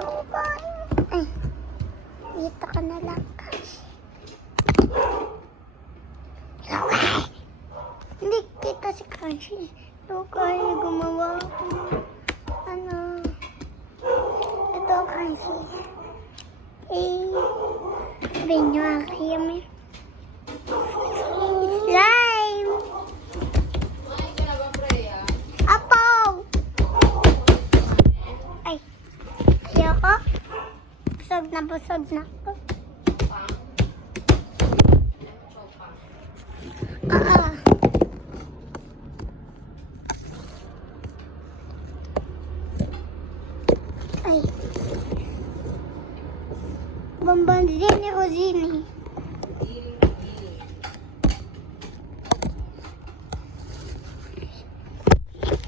Ay, dito ka na lang kasi. Okay. Hindi kita si Kanshi. Okay, gumawa ako. Ano? Ito, Kanshi. Sabihin nyo aking slime! Apo! Ay, ayoko. Busog na ako. Ay. Bambansin ni Rosini.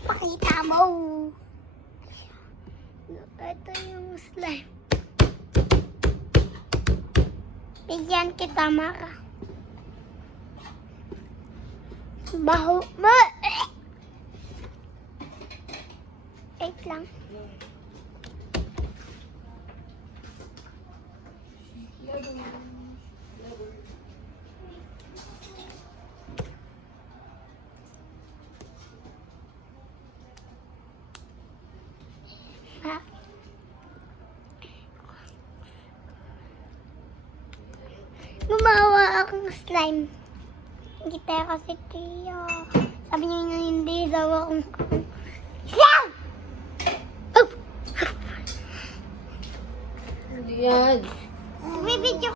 Pakita mo. Ito yung slime. Bigyan kita, Mara. Baho. Wait lang. Gumawa akong slime. Kita kasi Tio. Sabi niya na hindi daw akong slime! Hindi yan. May video